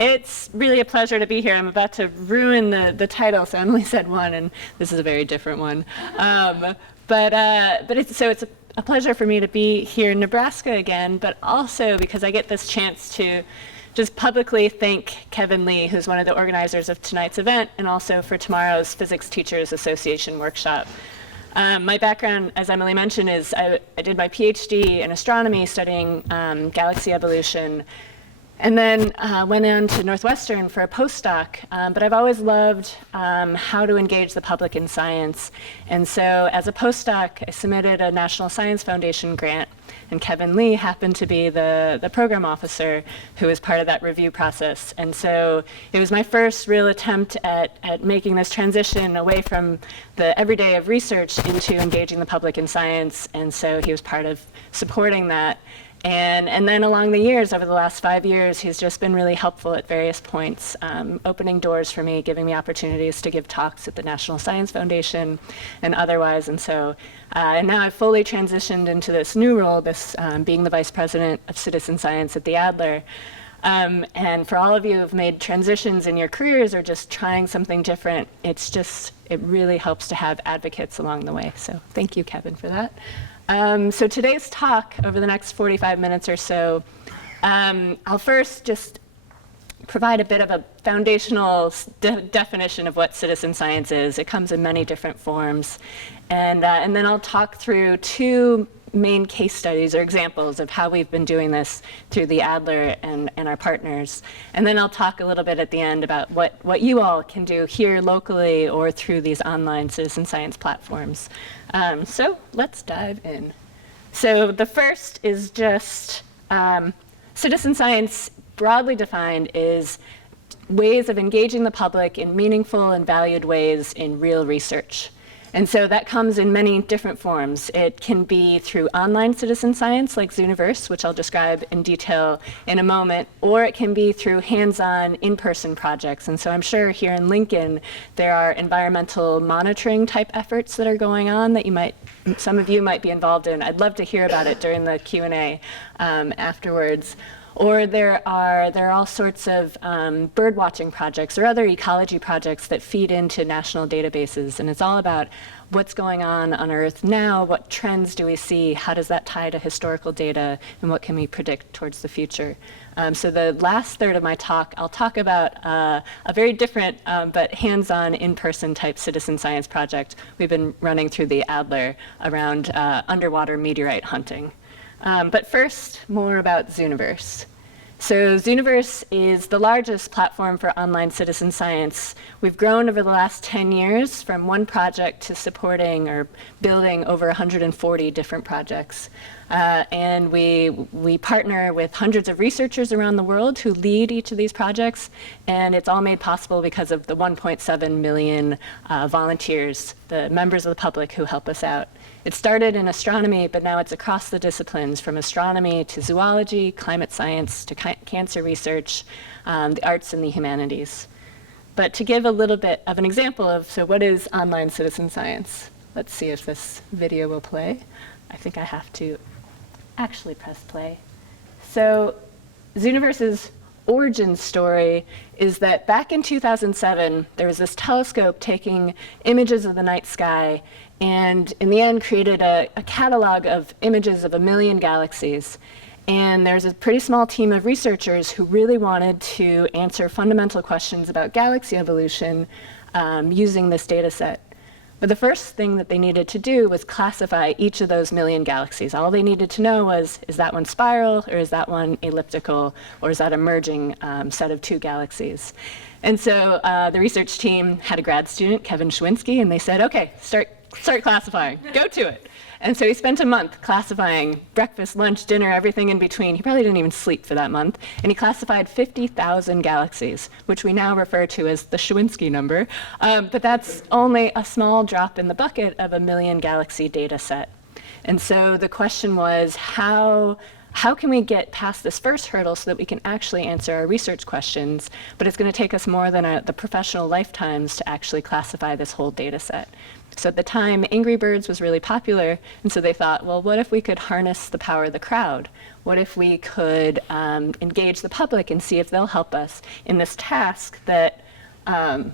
It's really a pleasure to be here. I'm about to ruin the title, so Emily said one, and this is a very different one. But it's a pleasure for me to be here in Nebraska again, but also because I get this chance to just publicly thank Kevin Lee, who's one of the organizers of tonight's event, and also for tomorrow's Physics Teachers Association workshop. My background, as Emily mentioned, is I did my PhD in astronomy studying galaxy evolution, and then went on to Northwestern for a postdoc. But I've always loved how to engage the public in science. And so as a postdoc, I submitted a National Science Foundation grant, and Kevin Lee happened to be the program officer who was part of that review process. And so it was my first real attempt at making this transition away from the everyday of research into engaging the public in science. And so he was part of supporting that. And then along the years, over the last 5 years, he's just been really helpful at various points, opening doors for me, giving me opportunities to give talks at the National Science Foundation and otherwise. And so, and now I've fully transitioned into this new role, this being the Vice President of Citizen Science at the Adler. And for all of you who've made transitions in your careers or just trying something different, it really helps to have advocates along the way. So thank you, Kevin, for that. So today's talk, over the next 45 minutes or so, I'll first just provide a bit of a foundational definition of what citizen science is. It comes in many different forms. And then I'll talk through two main case studies or examples of how we've been doing this through the Adler and our partners. And then I'll talk a little bit at the end about what you all can do here locally or through these online citizen science platforms. So let's dive in. So the first is just citizen science, broadly defined, is ways of engaging the public in meaningful and valued ways in real research. And so that comes in many different forms. It can be through online citizen science like Zooniverse, which I'll describe in detail in a moment, or it can be through hands-on, in-person projects. And so I'm sure here in Lincoln, there are environmental monitoring type efforts that are going on that some of you might be involved in. I'd love to hear about it during the Q&A afterwards. Or there are all sorts of bird watching projects or other ecology projects that feed into national databases. And it's all about what's going on Earth now, what trends do we see, how does that tie to historical data, and what can we predict towards the future. So the last third of my talk, I'll talk about a very different but hands-on, in-person type citizen science project we've been running through the Adler around underwater meteorite hunting. But first, more about Zooniverse. So Zooniverse is the largest platform for online citizen science. We've grown over the last 10 years from one project to supporting or building over 140 different projects. And we partner with hundreds of researchers around the world who lead each of these projects, and it's all made possible because of the 1.7 million volunteers, the members of the public who help us out. It started in astronomy, but now it's across the disciplines, from astronomy to zoology, climate science, to cancer research, the arts and the humanities. But to give a little bit of an example of, so what is online citizen science? Let's see if this video will play. I think I have to actually press play. So Zooniverse's origin story is that back in 2007, there was this telescope taking images of the night sky, and in the end created a catalog of images of 1 million galaxies. And there's a pretty small team of researchers who really wanted to answer fundamental questions about galaxy evolution using this data set. But the first thing that they needed to do was classify each of those 1 million galaxies. All they needed to know was, is that one spiral, or is that one elliptical, or is that a merging set of two galaxies? And so the research team had a grad student, Kevin Schwinski, and they said, okay, start classifying, go to it. And so he spent a month classifying breakfast, lunch, dinner, everything in between. He probably didn't even sleep for that month. And he classified 50,000 galaxies, which we now refer to as the Schwinski number. But that's only a small drop in the bucket of 1 million galaxy data set. And so the question was, how can we get past this first hurdle so that we can actually answer our research questions? But it's going to take us more than the professional lifetimes to actually classify this whole data set. So at the time, Angry Birds was really popular, and so they thought, well, what if we could harness the power of the crowd? What if we could engage the public and see if they'll help us in this task that, oh,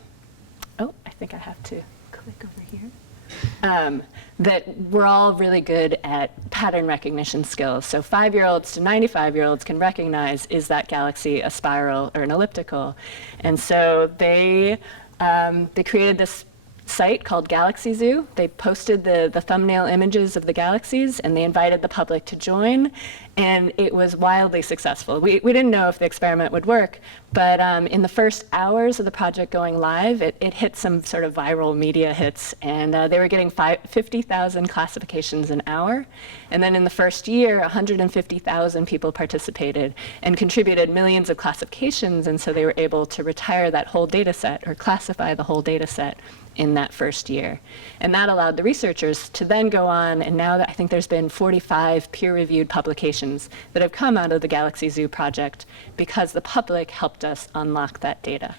I think I have to click over here, that we're all really good at pattern recognition skills. So 5-year-olds to 95-year-olds can recognize, is that galaxy a spiral or an elliptical? And so they created this site called Galaxy Zoo. They posted the thumbnail images of the galaxies, and they invited the public to join, and it was wildly successful. We didn't know if the experiment would work, but in the first hours of the project going live, it hit some sort of viral media hits, and they were getting 50,000 classifications an hour. And then in the first year, 150,000 people participated and contributed millions of classifications, and so they were able to retire that whole data set, or classify the whole data set, in that first year. And that allowed the researchers to then go on, and now that I think there's been 45 peer-reviewed publications that have come out of the Galaxy Zoo project because the public helped us unlock that data.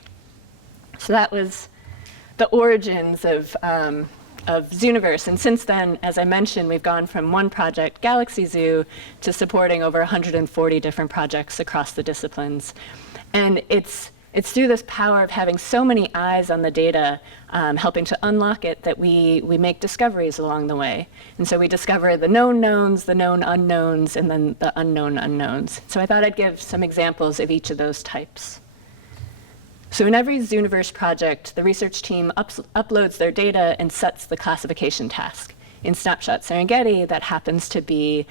So that was the origins of Zooniverse. And since then, as I mentioned, we've gone from one project, Galaxy Zoo, to supporting over 140 different projects across the disciplines. And it's through this power of having so many eyes on the data, helping to unlock it, that we make discoveries along the way. And so we discover the known knowns, the known unknowns, and then the unknown unknowns. So I thought I'd give some examples of each of those types. So in every Zooniverse project, the research team uploads their data and sets the classification task. In Snapshot Serengeti, that happens to be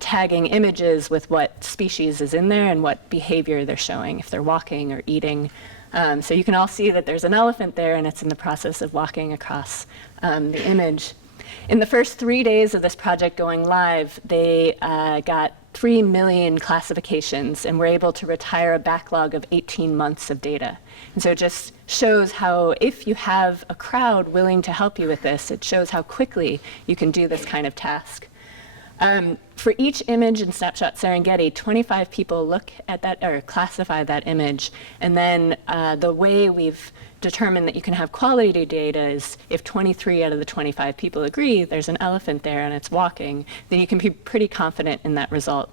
tagging images with what species is in there and what behavior they're showing, if they're walking or eating. So you can all see that there's an elephant there, and it's in the process of walking across the image. In the first 3 days of this project going live, they got 3 million classifications and were able to retire a backlog of 18 months of data. And so it just shows how, if you have a crowd willing to help you with this, it shows how quickly you can do this kind of task. For each image in Snapshot Serengeti, 25 people look at that or classify that image. And then the way we've determined that you can have quality data is if 23 out of the 25 people agree there's an elephant there and it's walking, then you can be pretty confident in that result.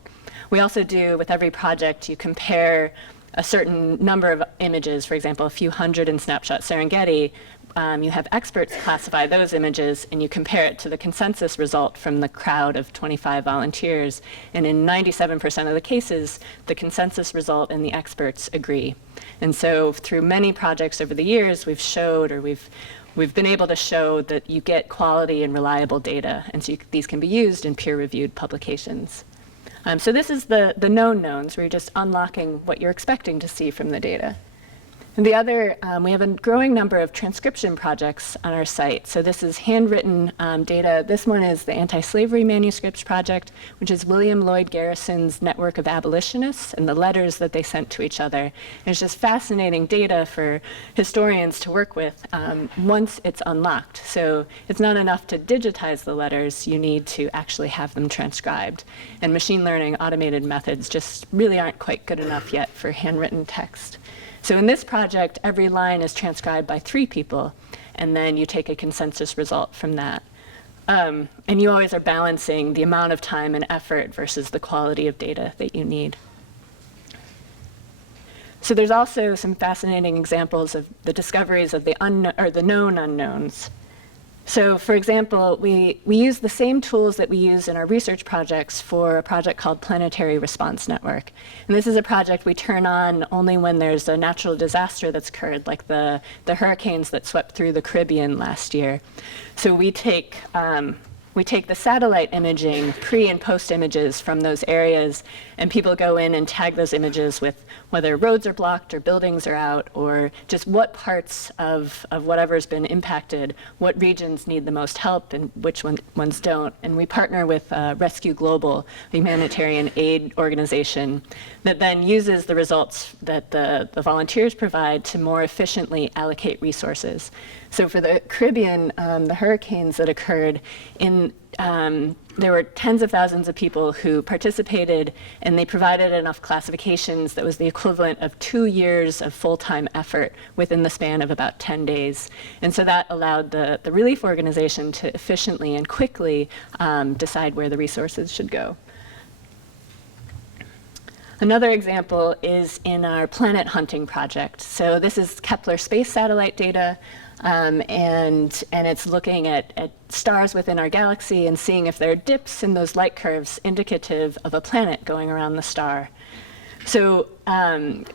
We also do, with every project, you compare a certain number of images, for example, a few hundred in Snapshot Serengeti. You have experts classify those images, and you compare it to the consensus result from the crowd of 25 volunteers. And in 97% of the cases, the consensus result and the experts agree. And so through many projects over the years, we've been able to show that you get quality and reliable data, and so these can be used in peer-reviewed publications. So this is the known knowns, where you're just unlocking what you're expecting to see from the data. And the other, we have a growing number of transcription projects on our site. So this is handwritten data. This one is the Anti-Slavery Manuscripts Project, which is William Lloyd Garrison's network of abolitionists and the letters that they sent to each other. And it's just fascinating data for historians to work with once it's unlocked. So it's not enough to digitize the letters, you need to actually have them transcribed. And machine learning automated methods just really aren't quite good enough yet for handwritten text. So in this project, every line is transcribed by 3 people, and then you take a consensus result from that. And you always are balancing the amount of time and effort versus the quality of data that you need. So there's also some fascinating examples of the discoveries of the known unknowns. So for example, we use the same tools that we use in our research projects for a project called Planetary Response Network. And this is a project we turn on only when there's a natural disaster that's occurred, like the hurricanes that swept through the Caribbean last year. So we take the satellite imaging, pre and post images from those areas, and people go in and tag those images with whether roads are blocked or buildings are out, or just what parts of whatever's been impacted, what regions need the most help and which ones don't. And we partner with Rescue Global, a humanitarian aid organization, that then uses the results that the volunteers provide to more efficiently allocate resources. So for the Caribbean, the hurricanes that occurred in then there were tens of thousands of people who participated, and they provided enough classifications that was the equivalent of 2 years of full-time effort within the span of about 10 days. And so that allowed the relief organization to efficiently and quickly decide where the resources should go. Another example is in our planet hunting project. So this is Kepler space satellite data, and it's looking at stars within our galaxy and seeing if there are dips in those light curves indicative of a planet going around the star. So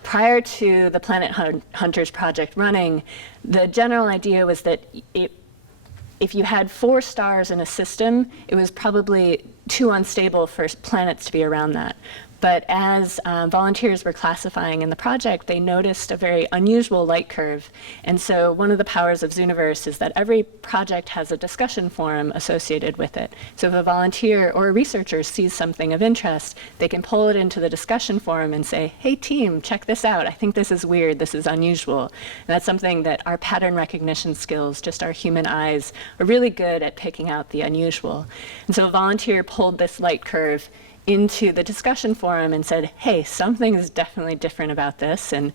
prior to the Planet Hunters project running, the general idea was that if you had 4 stars in a system, it was probably too unstable for planets to be around that. But as volunteers were classifying in the project, they noticed a very unusual light curve. And so one of the powers of Zooniverse is that every project has a discussion forum associated with it. So if a volunteer or a researcher sees something of interest, they can pull it into the discussion forum and say, hey team, check this out. I think this is weird, this is unusual. And that's something that our pattern recognition skills, just our human eyes, are really good at picking out the unusual. And so a volunteer pulled this light curve into the discussion forum and said, hey, something is definitely different about this. And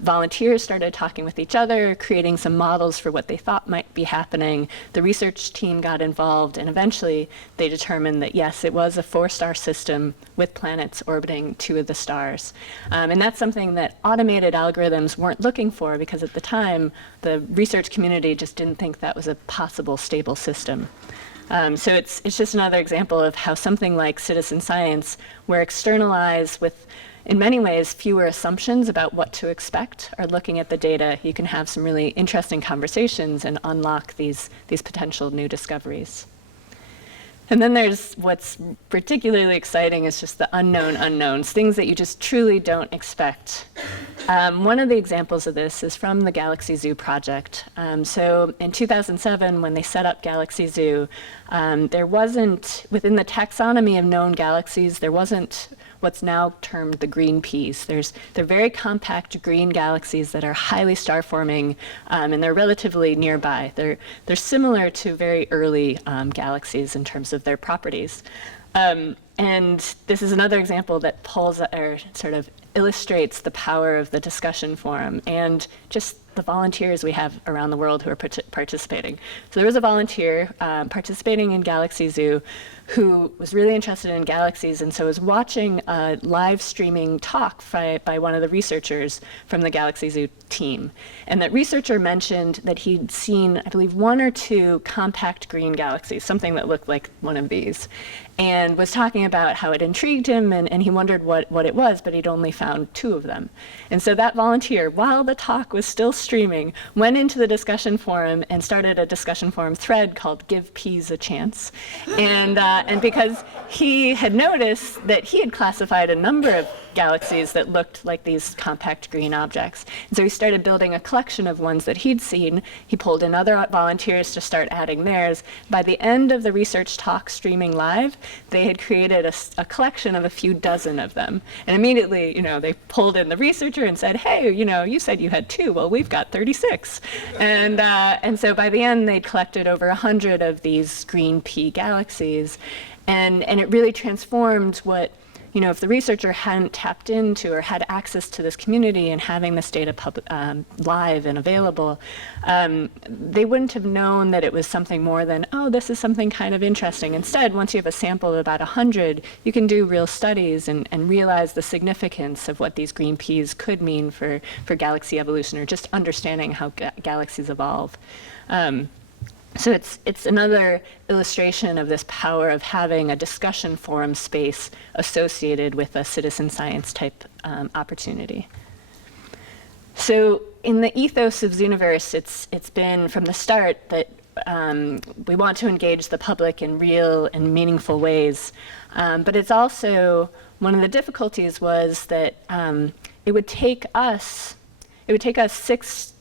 volunteers started talking with each other, creating some models for what they thought might be happening. The research team got involved, and eventually they determined that, yes, it was a 4-star system with planets orbiting 2 of the stars. And that's something that automated algorithms weren't looking for, because at the time, the research community just didn't think that was a possible stable system. So it's just another example of how something like citizen science, where externalized with, in many ways, fewer assumptions about what to expect, are looking at the data, you can have some really interesting conversations and unlock these potential new discoveries. And then there's what's particularly exciting is just the unknown unknowns, things that you just truly don't expect. One of the examples of this is from the Galaxy Zoo project. So in 2007, when they set up Galaxy Zoo, there wasn't, within the taxonomy of known galaxies, there wasn't what's now termed the green peas. They're very compact green galaxies that are highly star-forming, and they're relatively nearby. They're similar to very early galaxies in terms of their properties. And this is another example that pulls or sort of illustrates the power of the discussion forum and just the volunteers we have around the world who are participating. So there was a volunteer participating in Galaxy Zoo who was really interested in galaxies, and so was watching a live streaming talk by one of the researchers from the Galaxy Zoo team. And that researcher mentioned that he'd seen, I believe, 1 or 2 compact green galaxies, something that looked like one of these, and was talking about how it intrigued him, and he wondered what it was, but he'd only found 2 of them. And so that volunteer, while the talk was still streaming, went into the discussion forum and started a discussion forum thread called Give Peas a Chance. And because he had noticed that he had classified a number of galaxies that looked like these compact green objects. And so he started building a collection of ones that he'd seen. He pulled in other volunteers to start adding theirs. By the end of the research talk streaming live, they had created a collection of a few dozen of them. And immediately, they pulled in the researcher and said, hey, you said you had 2. Well, we've got 36. And so by the end, they'd collected over 100 of these green pea galaxies. And it really transformed what, if the researcher hadn't tapped into or had access to this community and having this data live and available, they wouldn't have known that it was something more than, oh, this is something kind of interesting. Instead, once you have a sample of about 100, you can do real studies and realize the significance of what these green peas could mean for galaxy evolution, or just understanding how galaxies evolve. So it's another illustration of this power of having a discussion forum space associated with a citizen science type opportunity. So in the ethos of Zooniverse, it's been from the start that we want to engage the public in real and meaningful ways. But it's also, one of the difficulties was that it would take us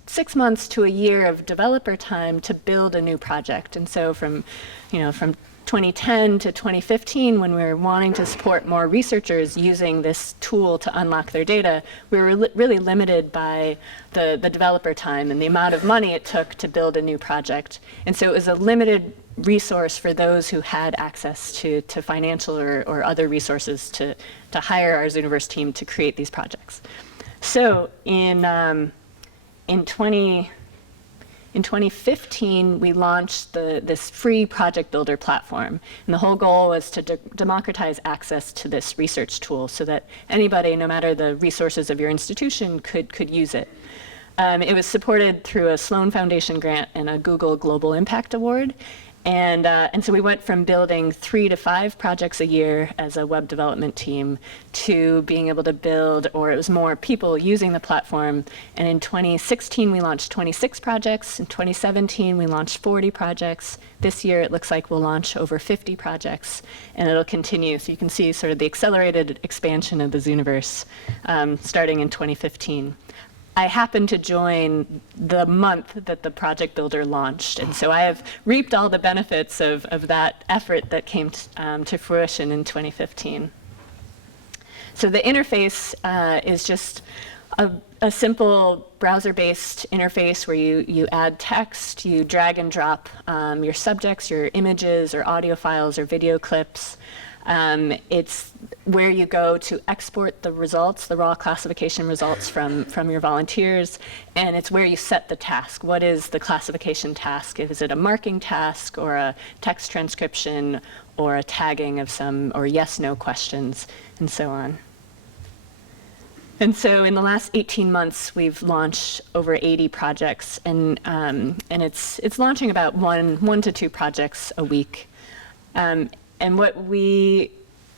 6 months to a year of developer time to build a new project. And so from 2010 to 2015, when we were wanting to support more researchers using this tool to unlock their data, we were really limited by the developer time and the amount of money it took to build a new project. And so it was a limited resource for those who had access to financial or other resources to hire our Zooniverse team to create these projects. So in 2015, we launched this free project builder platform. And the whole goal was to democratize access to this research tool so that anybody, no matter the resources of your institution, could use it. It was supported through a Sloan Foundation grant and a Google Global Impact Award. And so we went from building 3 to 5 projects a year as a web development team to being able to build, or it was more people using the platform. And in 2016, we launched 26 projects. In 2017, we launched 40 projects. This year, it looks like we'll launch over 50 projects, and it'll continue. So you can see sort of the accelerated expansion of the Zooniverse starting in 2015. I happened to join the month that the project builder launched, and so I have reaped all the benefits of that effort that came to fruition in 2015. So the interface is just a simple browser-based interface where you add text, you drag and drop your subjects, your images or audio files or video clips. It's where you go to export the results, the raw classification results from your volunteers, and it's where you set the task. What is the classification task? Is it a marking task or a text transcription or a tagging of some, or yes/no questions, and so on. And so in the last 18 months, we've launched over 80 projects, and it's launching about one to 2 projects a week. And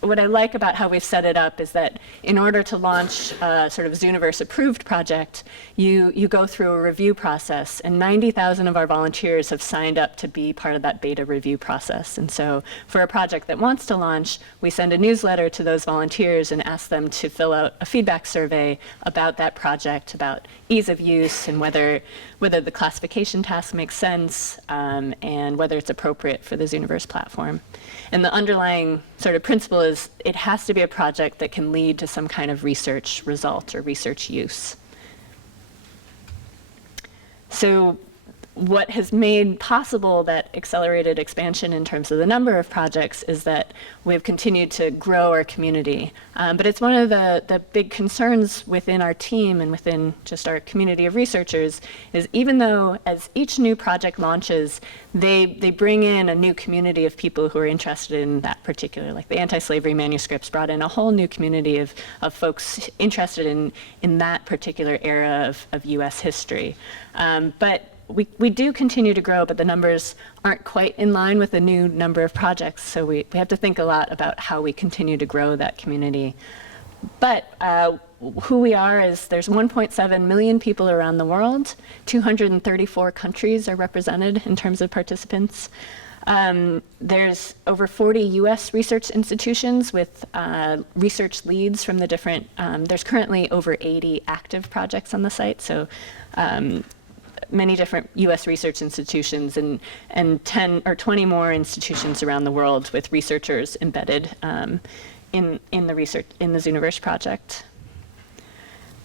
what I like about how we've set it up is that in order to launch a sort of Zooniverse approved project, you go through a review process, and 90,000 of our volunteers have signed up to be part of that beta review process. And so for a project that wants to launch, we send a newsletter to those volunteers and ask them to fill out a feedback survey about that project, about ease of use and whether the classification task makes sense, and whether it's appropriate for the Zooniverse platform. And the underlying sort of principle is it has to be a project that can lead to some kind of research result or research use. So what has made possible that accelerated expansion in terms of the number of projects is that we've continued to grow our community. But it's one of the big concerns within our team and within just our community of researchers is even though as each new project launches, they bring in a new community of people who are interested in that particular, like the anti-slavery manuscripts brought in a whole new community of folks interested in that particular era of US history. But we do continue to grow, but the numbers aren't quite in line with the new number of projects. So we have to think a lot about how we continue to grow that community. But who we are is there's 1.7 million people around the world. 234 countries are represented in terms of participants. There's over 40 US research institutions with research leads from the different, there's currently over 80 active projects on the site. So many different US research institutions and 10 or 20 more institutions around the world with researchers embedded in the Zooniverse project.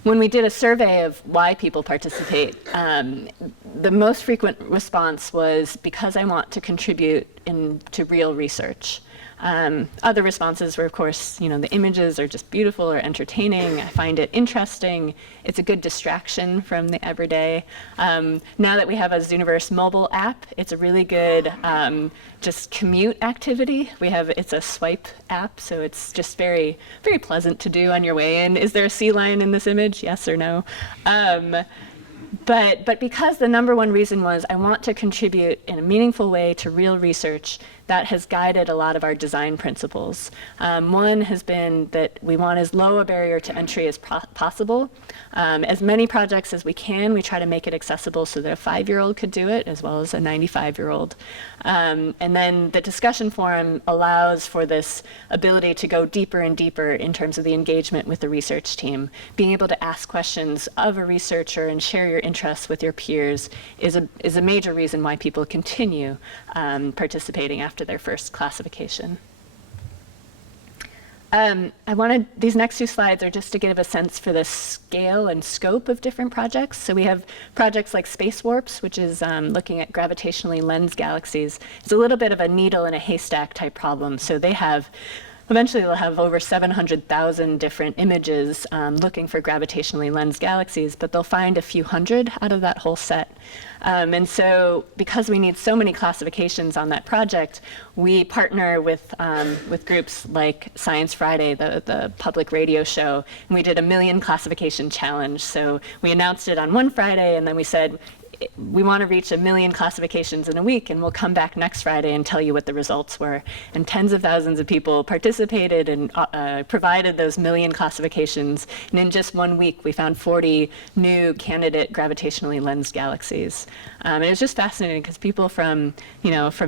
When we did a survey of why people participate, the most frequent response was because I want to contribute to real research. Other responses were, of course, the images are just beautiful or entertaining. I find it interesting. It's a good distraction from the everyday. Now that we have a Zooniverse mobile app, it's a really good just commute activity. It's a swipe app, so it's just very, very pleasant to do on your way in. Is there a sea lion in this image? Yes or no? But because the number one reason was I want to contribute in a meaningful way to real research, that has guided a lot of our design principles. One has been that we want as low a barrier to entry as possible. As many projects as we can, we try to make it accessible so that a 5-year-old could do it as well as a 95-year-old. And then the discussion forum allows for this ability to go deeper and deeper in terms of the engagement with the research team. Being able to ask questions of a researcher and share your interests with your peers is a major reason why people continue participating after their first classification. These next two slides are just to give a sense for the scale and scope of different projects. So we have projects like Space Warps, which is looking at gravitationally lensed galaxies. It's a little bit of a needle in a haystack type problem. So eventually they'll have over 700,000 different images looking for gravitationally lensed galaxies, but they'll find a few hundred out of that whole set. And so because we need so many classifications on that project, we partner with groups like Science Friday, the public radio show, and we did a 1 million classification challenge. So we announced it on one Friday, and then we said, we want to reach 1 million classifications in a week, and we'll come back next Friday and tell you what the results were. And tens of thousands of people participated and provided those 1 million classifications. And in just 1 week, we found 40 new candidate gravitationally lensed galaxies. And it was just fascinating because people from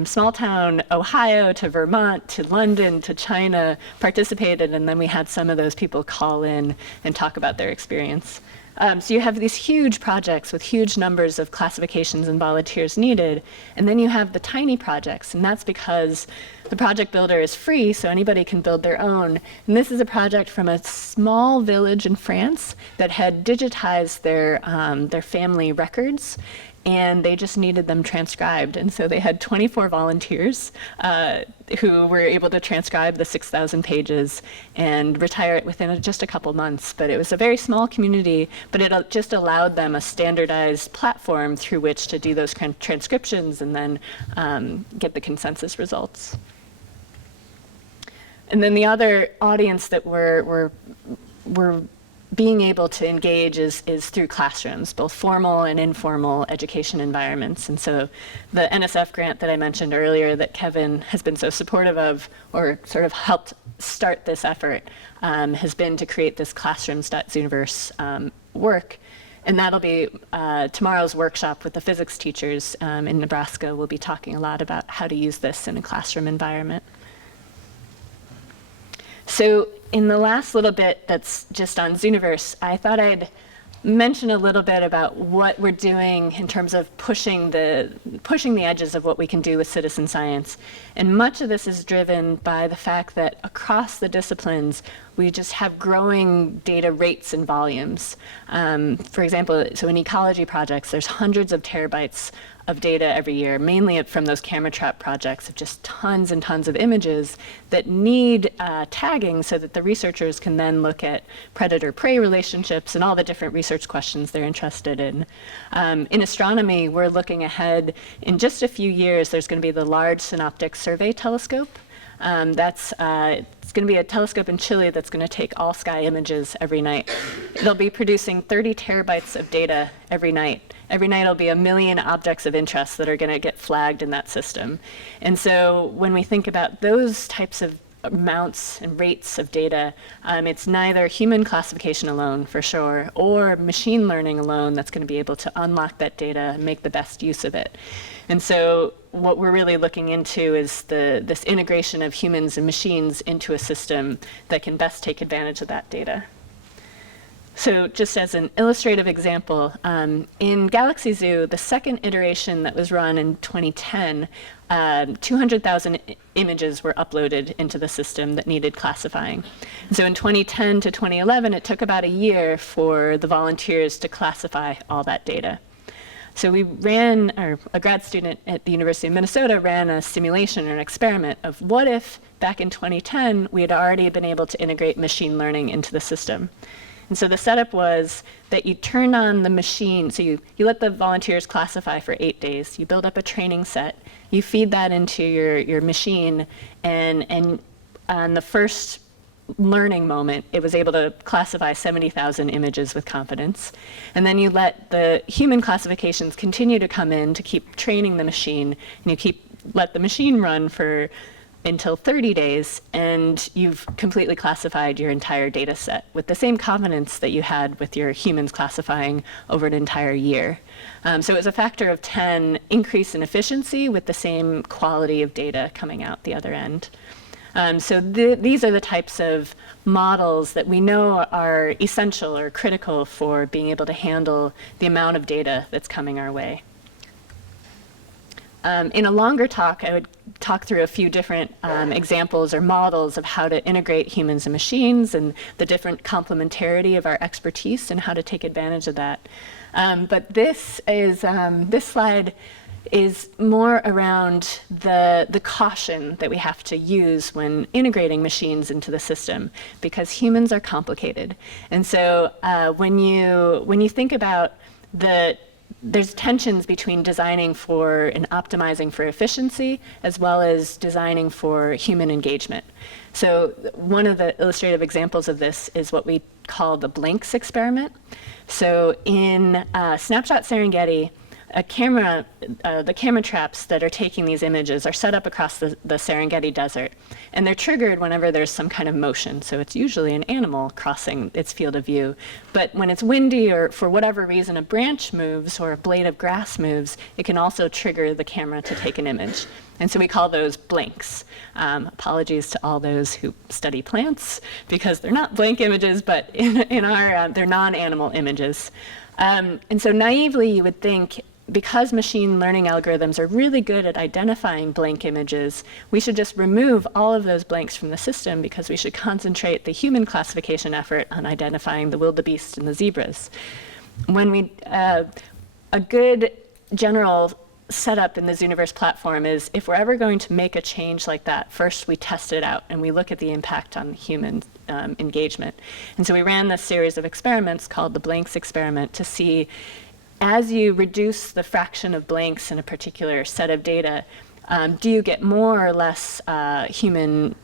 small town Ohio to Vermont to London to China participated, and then we had some of those people call in and talk about their experience. So you have these huge projects with huge numbers of classifications and volunteers needed, and then you have the tiny projects, and that's because the project builder is free, so anybody can build their own. And this is a project from a small village in France that had digitized their family records, and they just needed them transcribed. And so they had 24 volunteers who were able to transcribe the 6,000 pages and retire it within just a couple months. But it was a very small community, but it just allowed them a standardized platform through which to do those transcriptions and then get the consensus results. And then the other audience that we're being able to engage is through classrooms, both formal and informal education environments. And so the NSF grant that I mentioned earlier that Kevin has been so supportive of, or sort of helped start this effort, has been to create this classrooms.zooniverse work. And that'll be tomorrow's workshop with the physics teachers in Nebraska. We'll be talking a lot about how to use this in a classroom environment. So in the last little bit that's just on Zooniverse, I thought I'd mention a little bit about what we're doing in terms of pushing the edges of what we can do with citizen science. And much of this is driven by the fact that across the disciplines, we just have growing data rates and volumes. For example, so in ecology projects, there's hundreds of terabytes of data every year, mainly from those camera trap projects of just tons and tons of images that need tagging so that the researchers can then look at predator-prey relationships and all the different research questions they're interested in. In astronomy, we're looking ahead. In just a few years, there's going to be the Large Synoptic Survey Telescope. It's going to be a telescope in Chile that's going to take all sky images every night. It'll be producing 30 terabytes of data every night. Every night it'll be 1 million objects of interest that are going to get flagged in that system. And so when we think about those types of amounts and rates of data, it's neither human classification alone, for sure, or machine learning alone that's going to be able to unlock that data and make the best use of it. And so what we're really looking into is this integration of humans and machines into a system that can best take advantage of that data. So just as an illustrative example, in Galaxy Zoo, the second iteration that was run in 2010, 200,000 images were uploaded into the system that needed classifying. And so in 2010 to 2011, it took about a year for the volunteers to classify all that data. So we ran, or a grad student at the University of Minnesota ran a simulation or an experiment of what if back in 2010, we had already been able to integrate machine learning into the system. And so the setup was that you turn on the machine, so you let the volunteers classify for 8 days, you build up a training set, you feed that into your machine, and on the first learning moment, it was able to classify 70,000 images with confidence. And then you let the human classifications continue to come in to keep training the machine, and you let the machine run until 30 days, and you've completely classified your entire data set with the same confidence that you had with your humans classifying over an entire year. So it was a factor of 10 increase in efficiency with the same quality of data coming out the other end. So these are the types of models that we know are essential or critical for being able to handle the amount of data that's coming our way. In a longer talk, I would talk through a few different examples or models of how to integrate humans and machines and the different complementarity of our expertise and how to take advantage of that. But this slide is more around the caution that we have to use when integrating machines into the system, because humans are complicated. And so when you think about there's tensions between designing for and optimizing for efficiency as well as designing for human engagement. So one of the illustrative examples of this is what we call the Blinks experiment. So in Snapshot Serengeti, the camera traps that are taking these images are set up across the Serengeti desert, and they're triggered whenever there's some kind of motion. So it's usually an animal crossing its field of view. But when it's windy or for whatever reason a branch moves or a blade of grass moves, it can also trigger the camera to take an image. And so we call those blinks. Apologies to all those who study plants, because they're not blank images, but in our they're non-animal images. And so naively, you would think, because machine learning algorithms are really good at identifying blank images, we should just remove all of those blanks from the system, because we should concentrate the human classification effort on identifying the wildebeest and the zebras. When a good general setup in the Zooniverse platform is, if we're ever going to make a change like that, first we test it out and we look at the impact on human engagement. And so we ran this series of experiments called the Blanks experiment to see, as you reduce the fraction of blanks in a particular set of data, do you get more or less human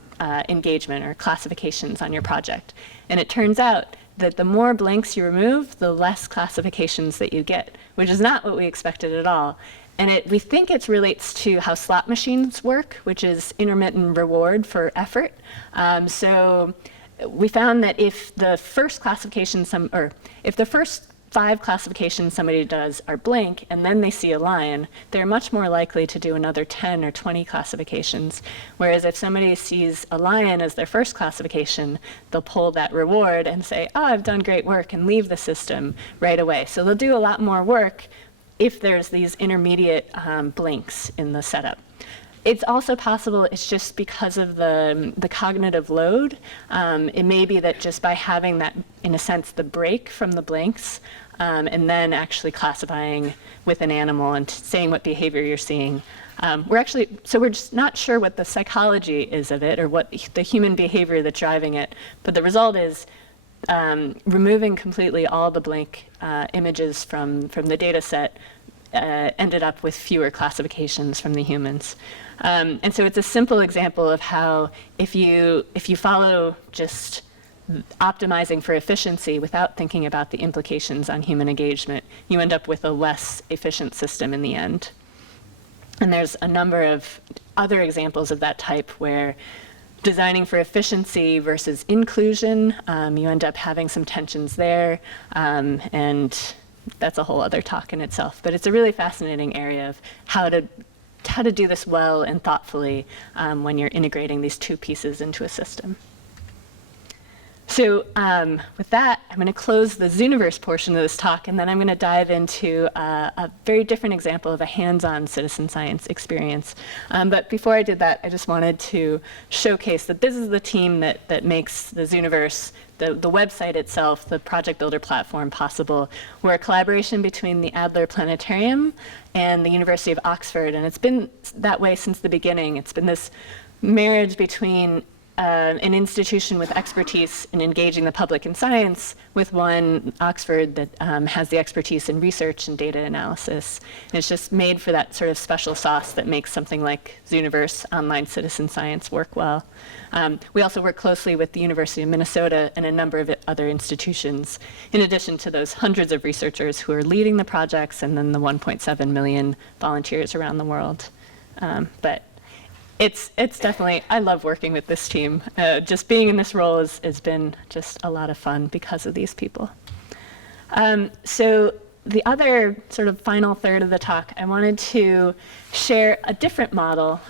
engagement or classifications on your project? And it turns out that the more blanks you remove, the less classifications that you get, which is not what we expected at all. And we think it relates to how slot machines work, which is intermittent reward for effort. So we found that if the first classification, if the first 5 classifications somebody does are blank, and then they see a lion, they're much more likely to do another 10 or 20 classifications. Whereas if somebody sees a lion as their first classification, they'll pull that reward and say, oh, I've done great work, and leave the system right away. So they'll do a lot more work if there's these intermediate blanks in the setup. It's also possible it's just because of the cognitive load. It may be that just by having that, in a sense, the break from the blanks, and then actually classifying with an animal and saying what behavior you're seeing. We're just not sure what the psychology is of it or what the human behavior that's driving it, but the result is removing completely all the blank images from the data set ended up with fewer classifications from the humans. And so it's a simple example of how if you follow just optimizing for efficiency without thinking about the implications on human engagement, you end up with a less efficient system in the end. And there's a number of other examples of that type where designing for efficiency versus inclusion, you end up having some tensions there, and that's a whole other talk in itself. But it's a really fascinating area of how to do this well and thoughtfully when you're integrating these two pieces into a system. So with that, I'm going to close the Zooniverse portion of this talk, and then I'm going to dive into a very different example of a hands-on citizen science experience. But before I did that, I just wanted to showcase that this is the team that makes the Zooniverse, the website itself, the Project Builder platform possible. We're a collaboration between the Adler Planetarium and the University of Oxford, and it's been that way since the beginning. It's been this marriage between an institution with expertise in engaging the public in science with one, Oxford, that has the expertise in research and data analysis. And it's just made for that sort of special sauce that makes something like Zooniverse online citizen science work well. We also work closely with the University of Minnesota and a number of other institutions, in addition to those hundreds of researchers who are leading the projects and then the 1.7 million volunteers around the world. But it's definitely, I love working with this team. Just being in this role has been just a lot of fun because of these people. So the other sort of final third of the talk, I wanted to share a different model,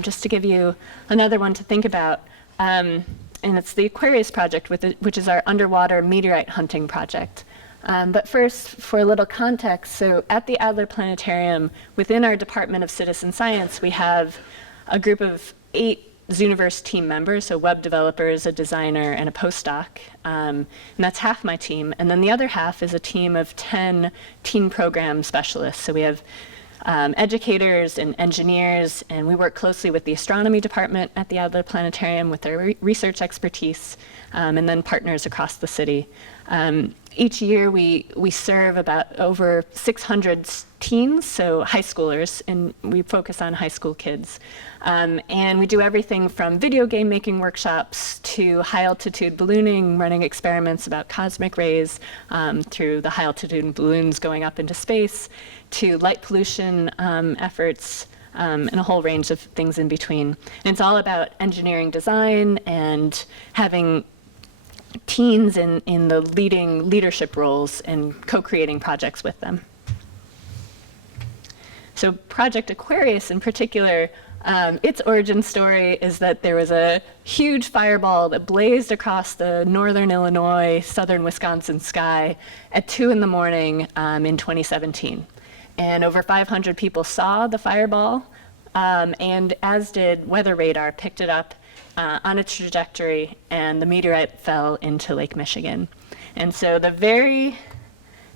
just to give you another one to think about. And it's the Aquarius project, which is our underwater meteorite hunting project. But first, for a little context, so at the Adler Planetarium, within our Department of Citizen Science, we have a group of 8 Zooniverse team members, so web developers, a designer, and a postdoc. And that's half my team. And then the other half is a team of 10 teen program specialists. So we have educators and engineers, and we work closely with the astronomy department at the Adler Planetarium with their research expertise, and then partners across the city. Each year we serve about over 600 teens, so high schoolers, and we focus on high school kids. And we do everything from video game making workshops to high altitude ballooning, running experiments about cosmic rays, through the high altitude balloons going up into space, to light pollution efforts, and a whole range of things in between. And it's all about engineering design and having teens in the leadership roles and co-creating projects with them. So Project Aquarius in particular, its origin story is that there was a huge fireball that blazed across the northern Illinois, southern Wisconsin sky at 2 in the morning in 2017. And over 500 people saw the fireball, and as did weather radar, picked it up on its trajectory, and the meteorite fell into Lake Michigan. And so the very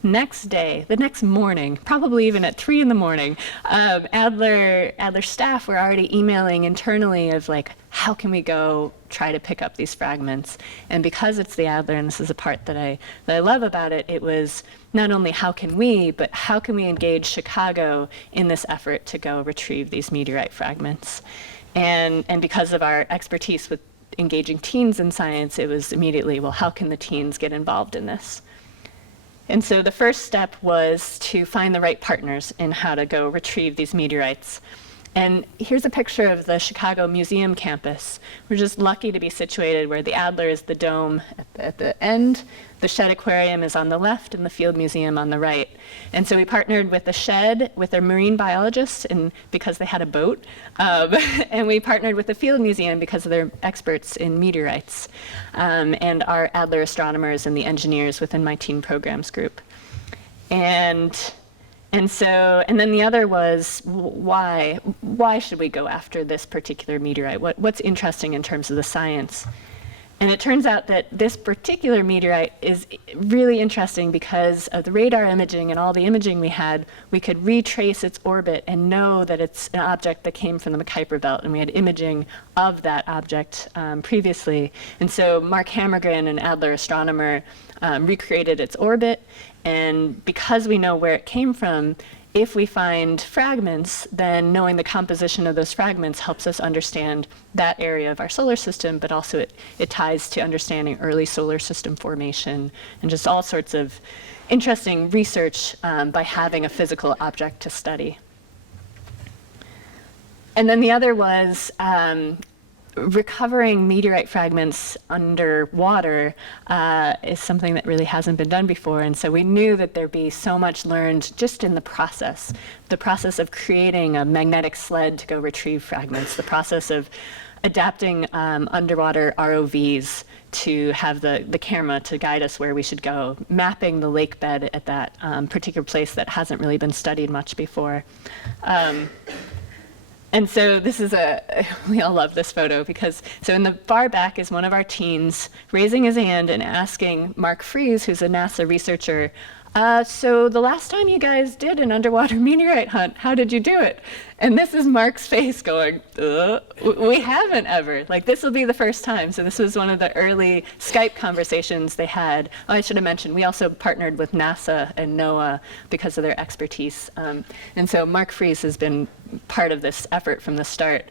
next day, the next morning, probably even at 3 in the morning, Adler staff were already emailing internally of like, how can we go try to pick up these fragments? And because it's the Adler, and this is a part that I love about it, it was not only how can we, but how can we engage Chicago in this effort to go retrieve these meteorite fragments? And because of our expertise with engaging teens in science, it was immediately, well, how can the teens get involved in this? And so the first step was to find the right partners in how to go retrieve these meteorites. And here's a picture of the Chicago Museum campus. We're just lucky to be situated where the Adler is the dome at the end, the Shed Aquarium is on the left, and the Field Museum on the right. And so we partnered with the Shed, with their marine biologists, and because they had a boat, and we partnered with the Field Museum because of their experts in meteorites, and our Adler astronomers and the engineers within my teen programs group. And then the other was, why should we go after this particular meteorite? What's interesting in terms of the science? And it turns out that this particular meteorite is really interesting because of the radar imaging and all the imaging we had. We could retrace its orbit and know that it's an object that came from the Kuiper Belt, and we had imaging of that object previously. And so Mark Hammergren, an Adler astronomer, recreated its orbit, and because we know where it came from, if we find fragments, then knowing the composition of those fragments helps us understand that area of our solar system, but also it ties to understanding early solar system formation and just all sorts of interesting research by having a physical object to study. And then the other was recovering meteorite fragments underwater is something that really hasn't been done before. And so we knew that there'd be so much learned just in the process of creating a magnetic sled to go retrieve fragments, the process of adapting underwater ROVs to have the camera to guide us where we should go, mapping the lake bed at that particular place that hasn't really been studied much before. And so this is we all love this photo because, so in the far back is one of our teens raising his hand and asking Mark Fries, who's a NASA researcher, so the last time you guys did an underwater meteorite hunt, how did you do it? And this is Mark's face going, we haven't ever. Like, this will be the first time. So this was one of the early Skype conversations they had. Oh, I should have mentioned, we also partnered with NASA and NOAA because of their expertise. And so Mark Fries has been part of this effort from the start.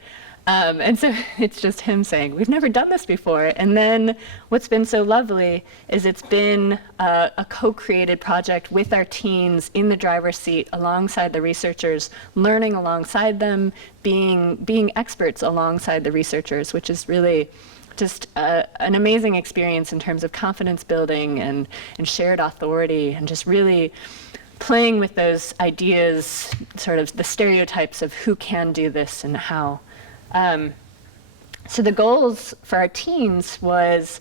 And so it's just him saying, we've never done this before. And then what's been so lovely is it's been a co-created project with our teens in the driver's seat alongside the researchers, learning alongside them, being experts alongside the researchers, which is really just an amazing experience in terms of confidence building and shared authority, and just really playing with those ideas, sort of the stereotypes of who can do this and how. So the goals for our teams was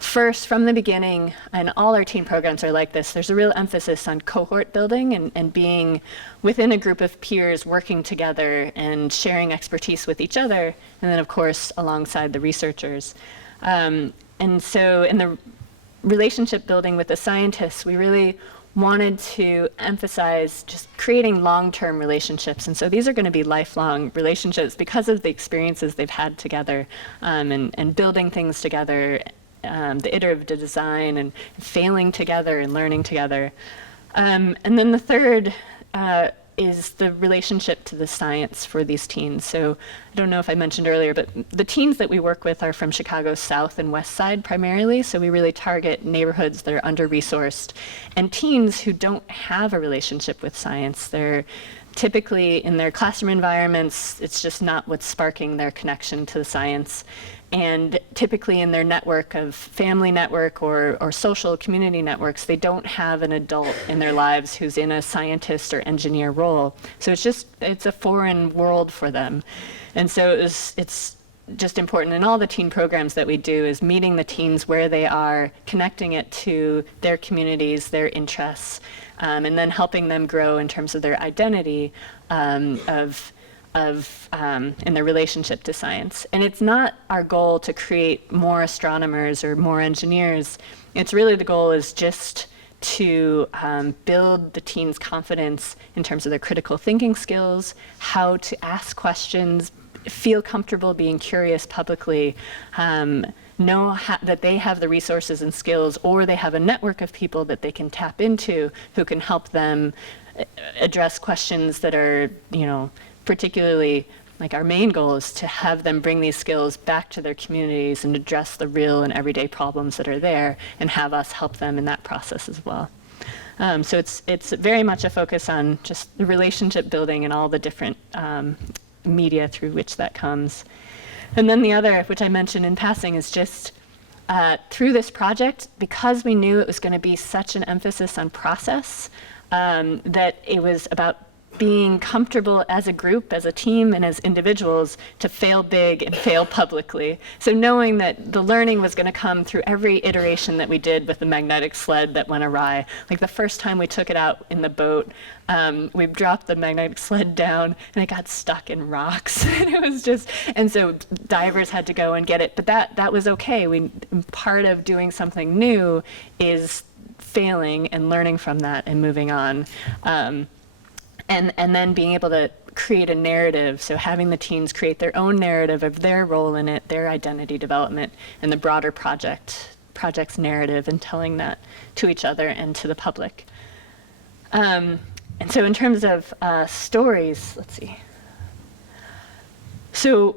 first, from the beginning, and all our teen programs are like this, there's a real emphasis on cohort building and being within a group of peers working together and sharing expertise with each other, and then of course alongside the researchers. And so in the relationship building with the scientists, we really wanted to emphasize just creating long-term relationships. And so these are going to be lifelong relationships because of the experiences they've had together, and building things together, the iterative design and failing together and learning together. And then the third is the relationship to the science for these teens. So I don't know if I mentioned earlier, but the teens that we work with are from Chicago's South and West Side primarily. So we really target neighborhoods that are under-resourced and teens who don't have a relationship with science. They're typically in their classroom environments, it's just not what's sparking their connection to the science. And typically in their network of family network or social community networks, they don't have an adult in their lives who's in a scientist or engineer role. So it's a foreign world for them. And so it's just important in all the teen programs that we do is meeting the teens where they are, connecting it to their communities, their interests, and then helping them grow in terms of their identity in their relationship to science. And it's not our goal to create more astronomers or more engineers. It's really the goal is just to build the teens' confidence in terms of their critical thinking skills, how to ask questions, feel comfortable being curious publicly, know that they have the resources and skills, or they have a network of people that they can tap into who can help them address questions that are, particularly, like our main goal is to have them bring these skills back to their communities and address the real and everyday problems that are there, and have us help them in that process as well. So it's very much a focus on just the relationship building and all the different media through which that comes. And then the other, which I mentioned in passing, is just through this project, because we knew it was going to be such an emphasis on process, that it was about being comfortable as a group, as a team, and as individuals to fail big and fail publicly. So knowing that the learning was going to come through every iteration that we did with the magnetic sled that went awry. Like the first time we took it out in the boat, we dropped the magnetic sled down and it got stuck in rocks. And so divers had to go and get it, but that was okay. Part of doing something new is failing and learning from that and moving on. And then being able to create a narrative, so having the teens create their own narrative of their role in it, their identity development, and the broader project's narrative, and telling that to each other and to the public. And so in terms of stories, let's see. So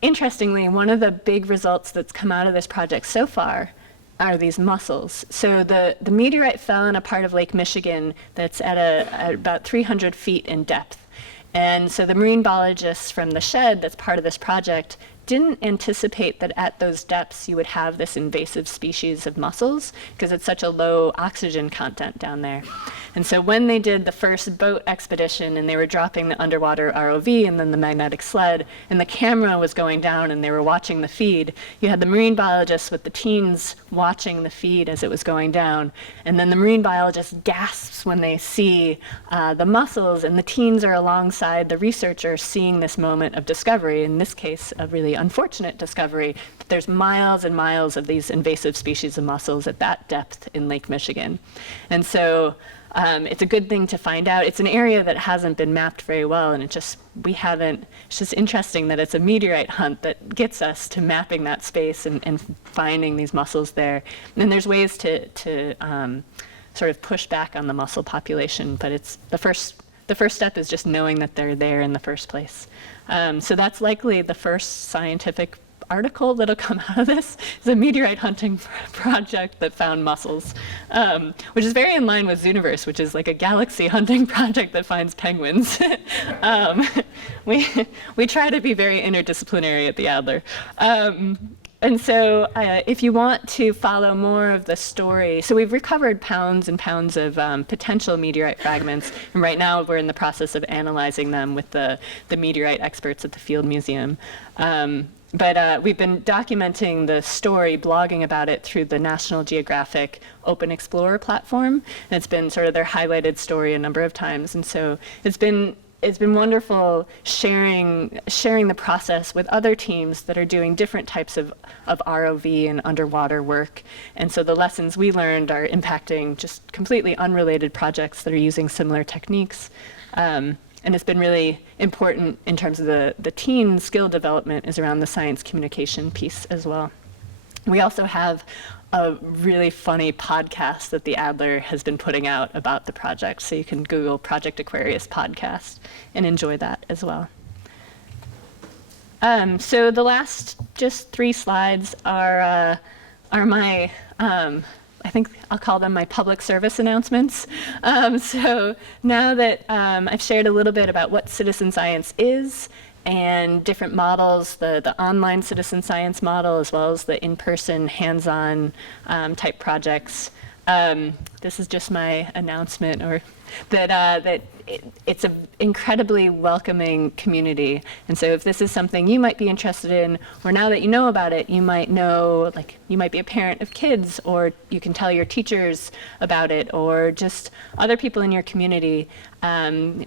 interestingly, one of the big results that's come out of this project so far are these mussels. So the meteorite fell in a part of Lake Michigan that's at about 300 feet in depth. And so the marine biologists from the shed that's part of this project didn't anticipate that at those depths you would have this invasive species of mussels because it's such a low oxygen content down there. And so when they did the first boat expedition and they were dropping the underwater ROV and then the magnetic sled, and the camera was going down and they were watching the feed, you had the marine biologists with the teens watching the feed as it was going down. And then the marine biologist gasps when they see the mussels, and the teens are alongside the researcher seeing this moment of discovery, in this case, a really unfortunate discovery. There's miles and miles of these invasive species of mussels at that depth in Lake Michigan. And so it's a good thing to find out. It's an area that hasn't been mapped very well, and it's just interesting that it's a meteorite hunt that gets us to mapping that space and finding these mussels there. And there's ways to sort of push back on the mussel population, but it's the first step is just knowing that they're there in the first place. So that's likely the first scientific article that'll come out of this, is a meteorite hunting project that found mussels, which is very in line with Zooniverse, which is like a galaxy hunting project that finds penguins. We try to be very interdisciplinary at the Adler. And so if you want to follow more of the story, so we've recovered pounds and pounds of potential meteorite fragments, and right now we're in the process of analyzing them with the meteorite experts at the Field Museum. But we've been documenting the story, blogging about it through the National Geographic Open Explorer platform. And it's been sort of their highlighted story a number of times. And so it's been wonderful sharing the process with other teams that are doing different types of ROV and underwater work. And so the lessons we learned are impacting just completely unrelated projects that are using similar techniques. And it's been really important in terms of the teen skill development is around the science communication piece as well. We also have a really funny podcast that the Adler has been putting out about the project. So you can Google Project Aquarius podcast and enjoy that as well. So the last just 3 slides are my, I think I'll call them my public service announcements. So now that I've shared a little bit about what citizen science is and different models, the online citizen science model, as well as the in-person, hands-on type projects. This is just my announcement, or that it's an incredibly welcoming community. And so if this is something you might be interested in, or now that you know about it, you might know, like, you might be a parent of kids, or you can tell your teachers about it, or just other people in your community.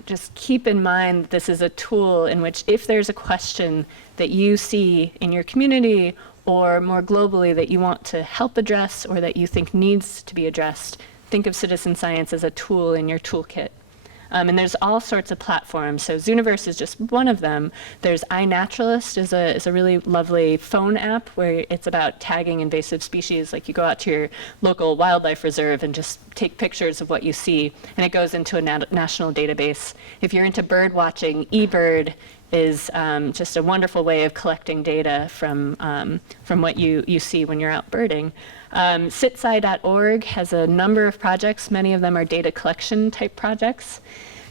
Just keep in mind this is a tool in which if there's a question that you see in your community, or more globally that you want to help address, or that you think needs to be addressed, think of citizen science as a tool in your toolkit. And there's all sorts of platforms. So Zooniverse is just one of them. There's iNaturalist is a really lovely phone app where it's about tagging invasive species. Like you go out to your local wildlife reserve and just take pictures of what you see, and it goes into a national database. If you're into bird watching, eBird is just a wonderful way of collecting data from what you see when you're out birding. Citsci.org has a number of projects. Many of them are data collection type projects.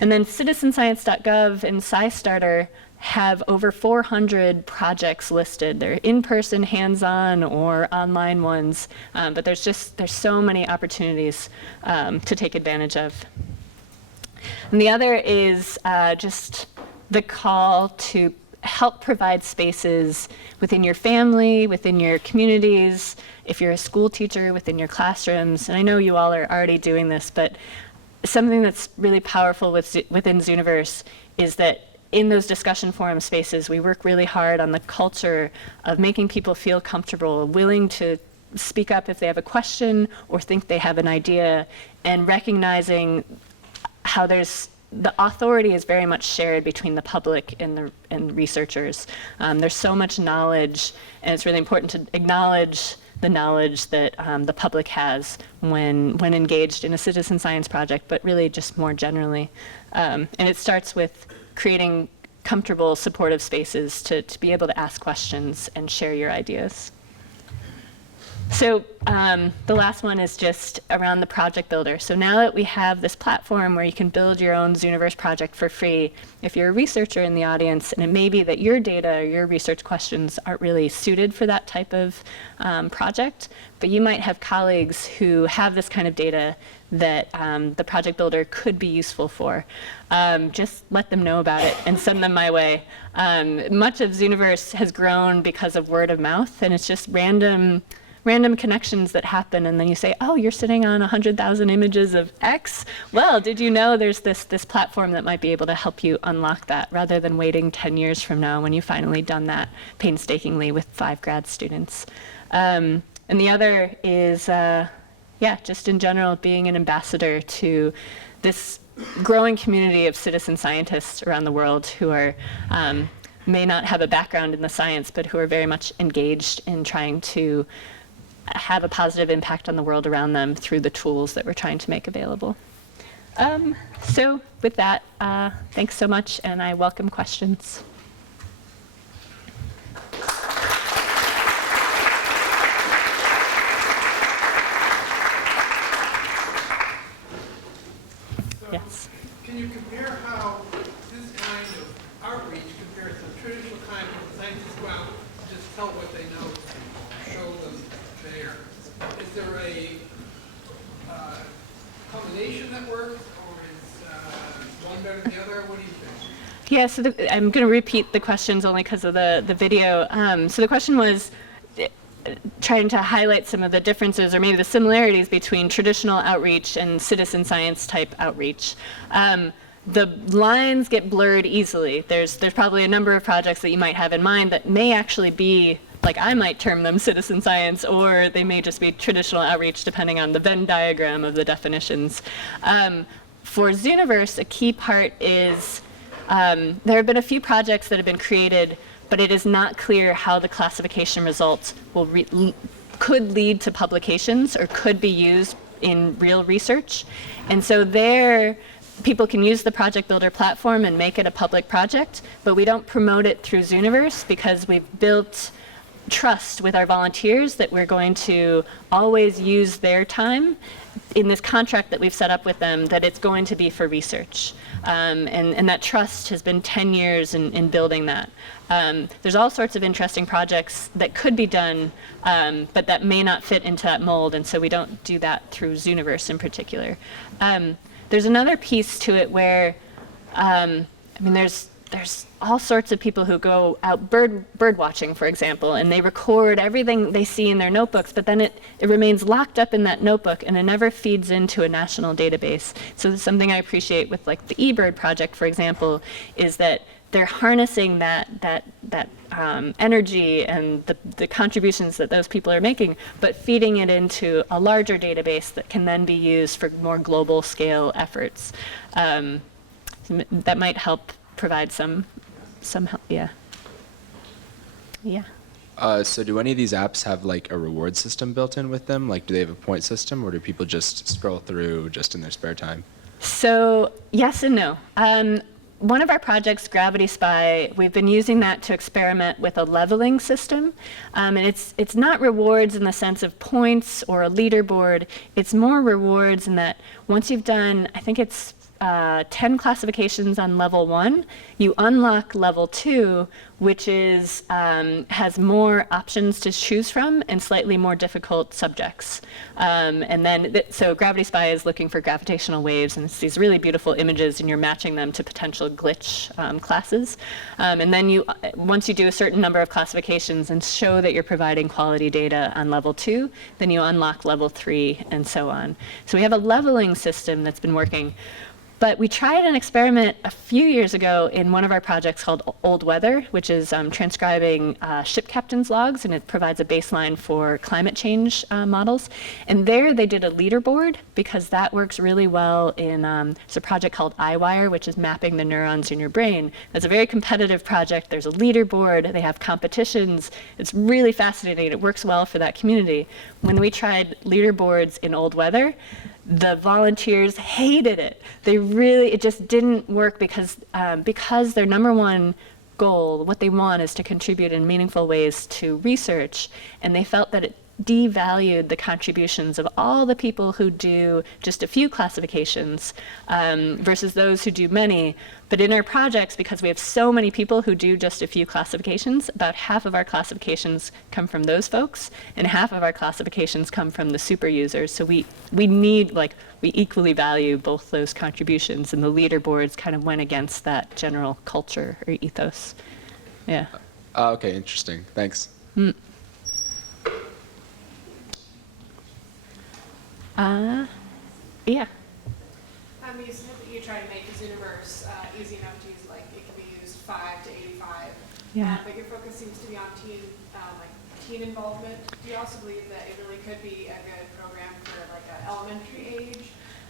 And then citizenscience.gov and SciStarter have over 400 projects listed. They're in-person, hands-on, or online ones. But there's so many opportunities to take advantage of. And the other is just the call to help provide spaces within your family, within your communities, if you're a school teacher, within your classrooms. And I know you all are already doing this, but something that's really powerful within Zooniverse is that in those discussion forum spaces, we work really hard on the culture of making people feel comfortable, willing to speak up if they have a question or think they have an idea, and recognizing how the authority is very much shared between the public and researchers. There's so much knowledge, and it's really important to acknowledge the knowledge that the public has when engaged in a citizen science project, but really just more generally. And it starts with creating comfortable, supportive spaces to be able to ask questions and share your ideas. So the last one is just around the project builder. So now that we have this platform where you can build your own Zooniverse project for free, if you're a researcher in the audience, and it may be that your data or your research questions aren't really suited for that type of project, but you might have colleagues who have this kind of data that the project builder could be useful for. Just let them know about it and send them my way. Much of Zooniverse has grown because of word of mouth, and it's just random connections that happen, and then you say, oh, you're sitting on 100,000 images of X? Well, did you know there's this platform that might be able to help you unlock that, rather than waiting 10 years from now when you've finally done that painstakingly with 5 grad students. And the other is, just in general, being an ambassador to this growing community of citizen scientists around the world who are may not have a background in the science, but who are very much engaged in trying to have a positive impact on the world around them through the tools that we're trying to make available. So with that, thanks so much, and I welcome questions. Yes. Can you compare how this kind of outreach compares to the traditional kind of scientists go out and just tell what they know to people, show them there? Is there a combination that works, or is one better than the other? What do you think? Yeah, so I'm going to repeat the questions only because of the video. So the question was trying to highlight some of the differences or maybe the similarities between traditional outreach and citizen science type outreach. The lines get blurred easily. There's probably a number of projects that you might have in mind that may actually be, like I might term them citizen science, or they may just be traditional outreach depending on the Venn diagram of the definitions. For Zooniverse, a key part is there have been a few projects that have been created, but it is not clear how the classification results could lead to publications or could be used in real research. And so there, people can use the Project Builder platform and make it a public project, but we don't promote it through Zooniverse because we've built trust with our volunteers that we're going to always use their time in this contract that we've set up with them, that it's going to be for research. And that trust has been 10 years in building that. There's all sorts of interesting projects that could be done, but that may not fit into that mold, and so we don't do that through Zooniverse in particular. There's another piece to it where, there's all sorts of people who go out bird watching, for example, and they record everything they see in their notebooks, but then it remains locked up in that notebook and it never feeds into a national database. So something I appreciate with like the eBird project, for example, is that they're harnessing that energy and the contributions that those people are making, but feeding it into a larger database that can then be used for more global scale efforts. That might help provide some help. Yeah. So do any of these apps have like a reward system built in with them? Like, do they have a point system, or do people just scroll through just in their spare time? So yes and no. One of our projects, Gravity Spy, we've been using that to experiment with a leveling system. And it's not rewards in the sense of points or a leaderboard. It's more rewards in that once you've done, I think it's 10 classifications on level 1, you unlock level 2, which is has more options to choose from and slightly more difficult subjects. And then, so Gravity Spy is looking for gravitational waves, and it's these really beautiful images, and you're matching them to potential glitch classes. And then once you do a certain number of classifications and show that you're providing quality data on level 2, then you unlock level 3, and so on. So we have a leveling system that's been working. But we tried an experiment a few years ago in one of our projects called Old Weather, which is transcribing ship captains' logs, and it provides a baseline for climate change models. And there they did a leaderboard because that works really well in it's a project called iWire, which is mapping the neurons in your brain. It's a very competitive project. There's a leaderboard. They have competitions. It's really fascinating. It works well for that community. When we tried leaderboards in Old Weather, the volunteers hated it. It just didn't work because their number one goal, what they want, is to contribute in meaningful ways to research, and they felt that it devalued the contributions of all the people who do just a few classifications versus those who do many. But in our projects, because we have so many people who do just a few classifications, about half of our classifications come from those folks, and half of our classifications come from the super users. So we equally value both those contributions, and the leaderboards kind of went against that general culture or ethos. Yeah. Okay, interesting. Thanks. Yeah. You said that you try to make Zooniverse easy enough to use, like it can be used 5 to 85. Yeah. But your focus seems to be on teen involvement. Do you also believe that it really could be a good program for like an elementary age,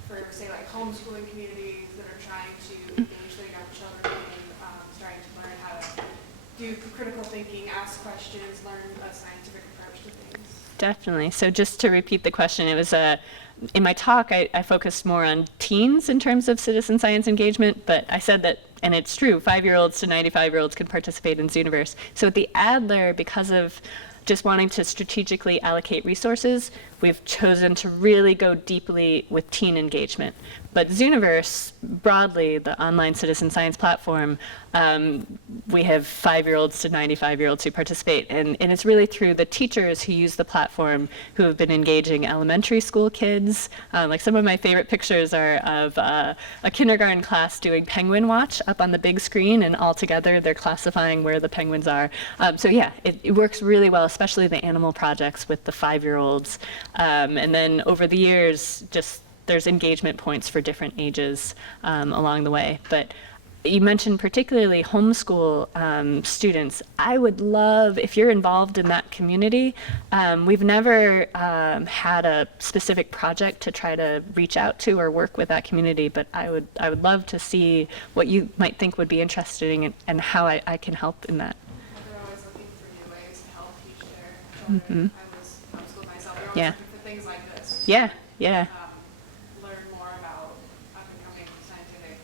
for say like homeschooling communities that are trying to engage their young children in starting to learn how to do critical thinking, ask questions, learn a scientific approach to things? Definitely. So just to repeat the question, it was in my talk, I focused more on teens in terms of citizen science engagement, but I said that, and it's true, 5-year-olds to 95-year-olds can participate in Zooniverse. So at the Adler, because of just wanting to strategically allocate resources, we've chosen to really go deeply with teen engagement. But Zooniverse, broadly, the online citizen science platform, we have 5-year-olds to 95-year-olds who participate. And it's really through the teachers who use the platform who have been engaging elementary school kids. Like some of my favorite pictures are of a kindergarten class doing penguin watch up on the big screen, and all together they're classifying where the penguins are. So yeah, it works really well, especially the animal projects with the 5-year-olds. And then over the years, just there's engagement points for different ages along the way. But you mentioned particularly homeschool students. I would love, if you're involved in that community, we've never had a specific project to try to reach out to or work with that community, but I would love to see what you might think would be interesting and how I can help in that. They're always looking for new ways to help teach their children. I was homeschooled myself. They're always Yeah. looking for things like this. Yeah, yeah. Learn more about up and coming scientific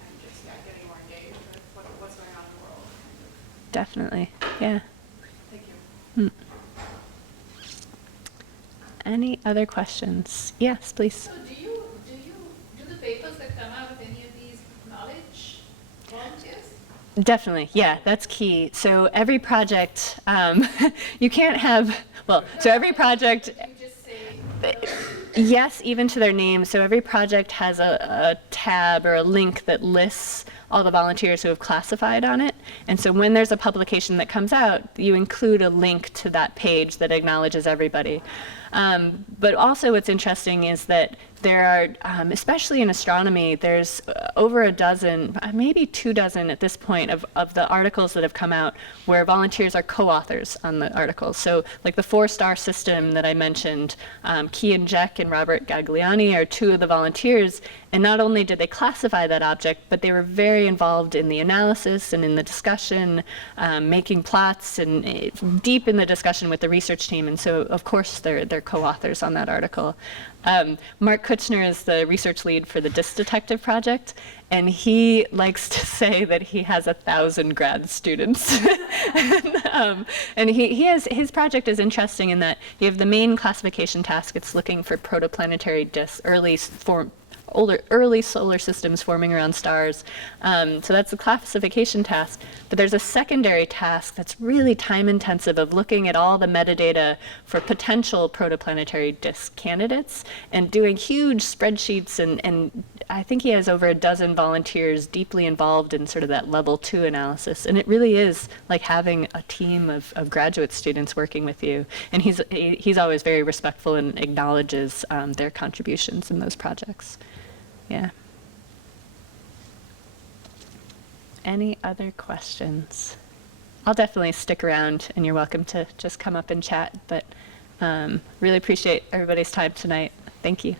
and just getting more engaged with what's going on in the world. Definitely, yeah. Thank you. Any other questions? Yes, please. So do the papers that come out of any of these knowledge volunteers? Definitely, yeah, that's key. So every project, you can't have, well, so every project, You just say, yes, even to their name. So every project has a tab or a link that lists all the volunteers who have classified on it. And so when there's a publication that comes out, you include a link to that page that acknowledges everybody. But also what's interesting is that there are, especially in astronomy, there's over a dozen, maybe 24 at this point, of the articles that have come out where volunteers are co-authors on the articles. So like the 4-star system that I mentioned, Kian Jack and Robert Gagliani are 2 of the volunteers. And not only did they classify that object, but they were very involved in the analysis and in the discussion, making plots and deep in the discussion with the research team. And so, of course, they're co-authors on that article. Mark Kuchner is the research lead for the Disk Detective Project, and he likes to say that he has 1,000 grad students. And his project is interesting in that you have the main classification task. It's looking for protoplanetary disks, early solar systems forming around stars. So that's the classification task. But there's a secondary task that's really time intensive of looking at all the metadata for potential protoplanetary disk candidates and doing huge spreadsheets. And I think he has over a dozen volunteers deeply involved in sort of that level 2 analysis. And it really is like having a team of graduate students working with you. And he's always very respectful and acknowledges their contributions in those projects. Yeah. Any other questions? I'll definitely stick around, and you're welcome to just come up and chat, but really appreciate everybody's time tonight. Thank you.